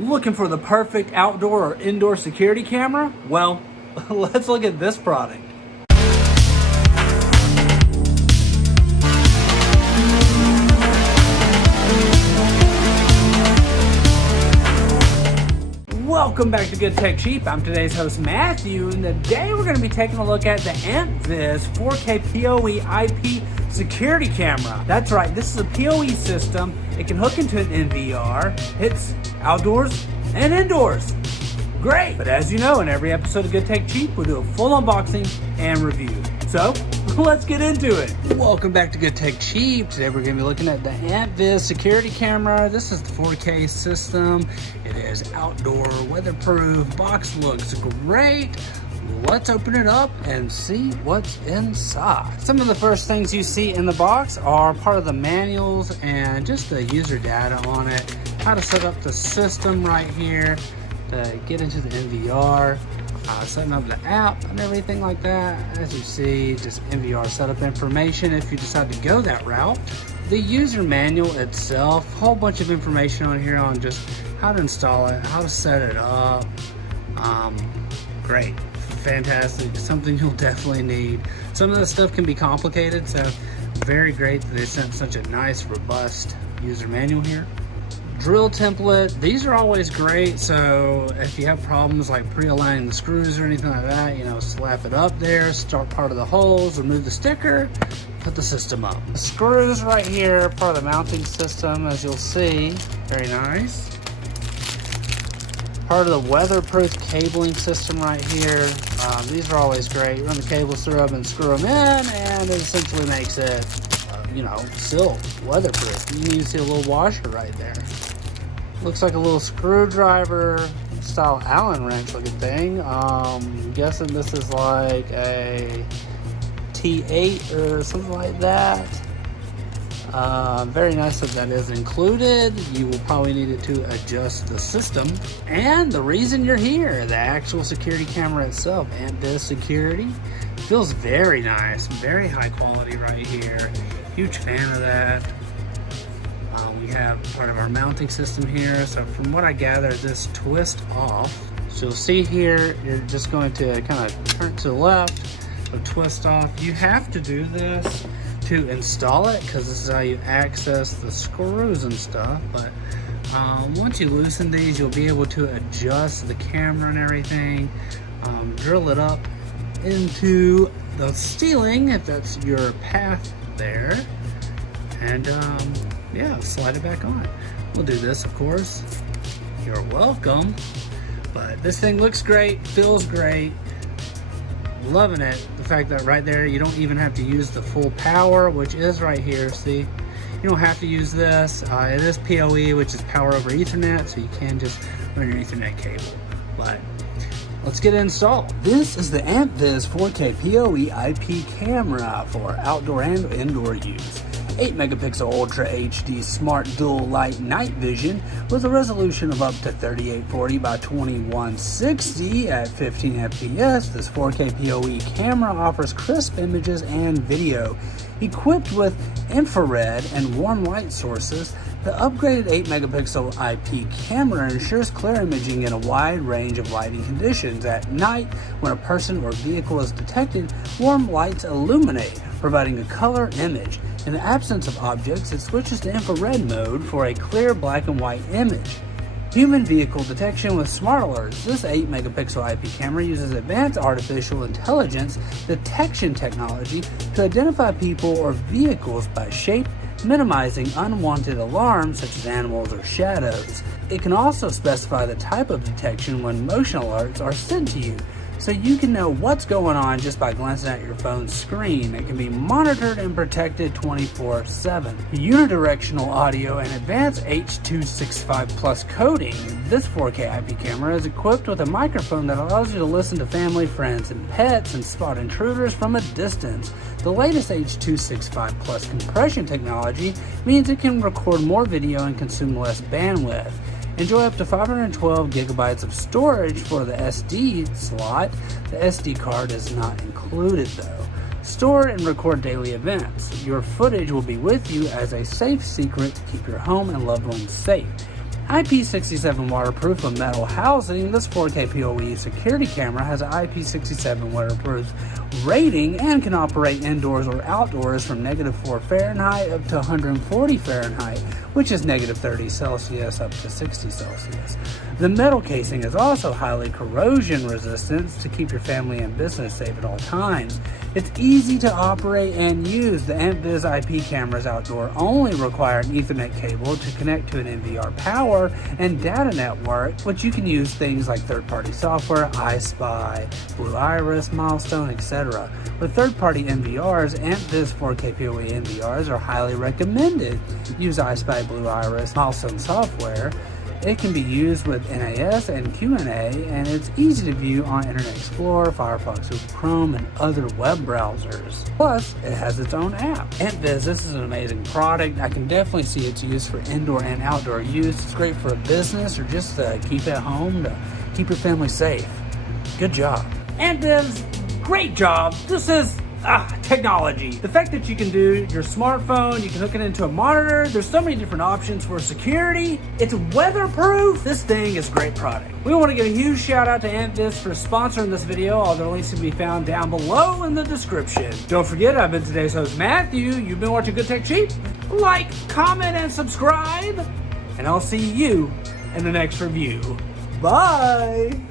Looking for the perfect outdoor or indoor security camera? Well, let's look at this product. Welcome back to Good Tech Cheap. I'm today's host Matthew, and today we're going to be taking a look at the Anpviz 4K PoE IP security camera. That's right, this is a PoE system. It can hook into an NVR, hits outdoors and indoors. Great! But as you know, in every episode of Good Tech Cheap, we do a full unboxing and review. So, let's get into it. Welcome back to Good Tech Cheap. Today we're going to be looking at the Anpviz security camera. This is the 4K system. It is outdoor, weatherproof. Box looks great. Let's open it up and see what's inside. Some of the first things you see in the box are part of the manuals and just the user data on it. How to set up the system right here to get into the NVR. Setting up the app and everything like that. As you see, just NVR setup information if you decide to go that route. The user manual itself, whole bunch of information on here on just how to install it, how to set it up. Great, fantastic, something you'll definitely need. Some of the stuff can be complicated, so very great that they sent such a nice, robust user manual here. Drill template, these are always great, so if you have problems like pre-aligning the screws or anything like that, you know, slap it up there, start part of the holes, remove the sticker, put the system up. The screws right here, part of the mounting system, as you'll see, very nice. Part of the weatherproof cabling system right here. These are always great. Run the cables through them and screw them in, and it essentially makes it, you know, silk, weatherproof. You can even see a little washer right there. Looks like a little screwdriver style Allen wrench looking thing. I'm guessing this is like a T8 or something like that. Very nice that is included. You will probably need it to adjust the system. And the reason you're here, the actual security camera itself, Anpviz Security, feels very nice, very high quality right here. Huge fan of that. We have part of our mounting system here. So from what I gather, this twist off. So you'll see here, you're just going to kind of turn to the left, so twist off. You have to do this to install it because this is how you access the screws and stuff. But once you loosen these, you'll be able to adjust the camera and everything. Drill it up into the ceiling if that's your path there. And yeah, slide it back on. We'll do this, of course. You're welcome. But this thing looks great, feels great. Loving it. The fact that right there, you don't even have to use the full power, which is right here. See, you don't have to use this. It is PoE, which is power over Ethernet, so you can just run your Ethernet cable. But let's get it installed. This is the Anpviz 4K PoE IP camera for outdoor and indoor use. 8 megapixel Ultra HD Smart Dual Light Night Vision with a resolution of up to 3840 by 2160 at 15 FPS. This 4K PoE camera offers crisp images and video. Equipped with infrared and warm light sources, the upgraded 8 megapixel IP camera ensures clear imaging in a wide range of lighting conditions. At night, when a person or vehicle is detected, warm lights illuminate, providing a color image. In the absence of objects, it switches to infrared mode for a clear black and white image. Human vehicle detection with smart alerts. This 8 megapixel IP camera uses advanced artificial intelligence detection technology to identify people or vehicles by shape, minimizing unwanted alarms such as animals or shadows. It can also specify the type of detection when motion alerts are sent to you, so you can know what's going on just by glancing at your phone's screen. It can be monitored and protected 24/7. Unidirectional audio and advanced H.265 Plus coding. This 4K IP camera is equipped with a microphone that allows you to listen to family, friends, and pets and spot intruders from a distance. The latest H.265 Plus compression technology means it can record more video and consume less bandwidth. Enjoy up to 512 gigabytes of storage for the SD slot. The SD card is not included though. Store and record daily events. Your footage will be with you as a safe secret to keep your home and loved ones safe. IP67 waterproof with metal housing, this 4K PoE security camera has an IP67 waterproof rating and can operate indoors or outdoors from -4 Fahrenheit up to 140 Fahrenheit, which is -30 Celsius up to 60 Celsius. The metal casing is also highly corrosion resistant to keep your family and business safe at all times. It's easy to operate and use. The Anpviz IP cameras outdoor only require an Ethernet cable to connect to an NVR power and data network, which you can use things like third-party software, iSpy, Blue Iris, Milestone, etc. With third-party NVRs, Anpviz 4K PoE NVRs are highly recommended. Use iSpy, Blue Iris, Milestone software. It can be used with NAS and QNA, and it's easy to view on Internet Explorer, Firefox, Google Chrome, and other web browsers. Plus, it has its own app. Anpviz, this is an amazing product. I can definitely see its use for indoor and outdoor use. It's great for a business or just to keep at home to keep your family safe. Good job. Anpviz, great job. This is technology. The fact that you can do your smartphone, you can hook it into a monitor, there's so many different options for security. It's weatherproof. This thing is a great product. We want to give a huge shout out to Anpviz for sponsoring this video. All their links can be found down below in the description. Don't forget, I've been today's host, Matthew. You've been watching Good Tech Cheap. Like, comment, and subscribe. And I'll see you in the next review. Bye.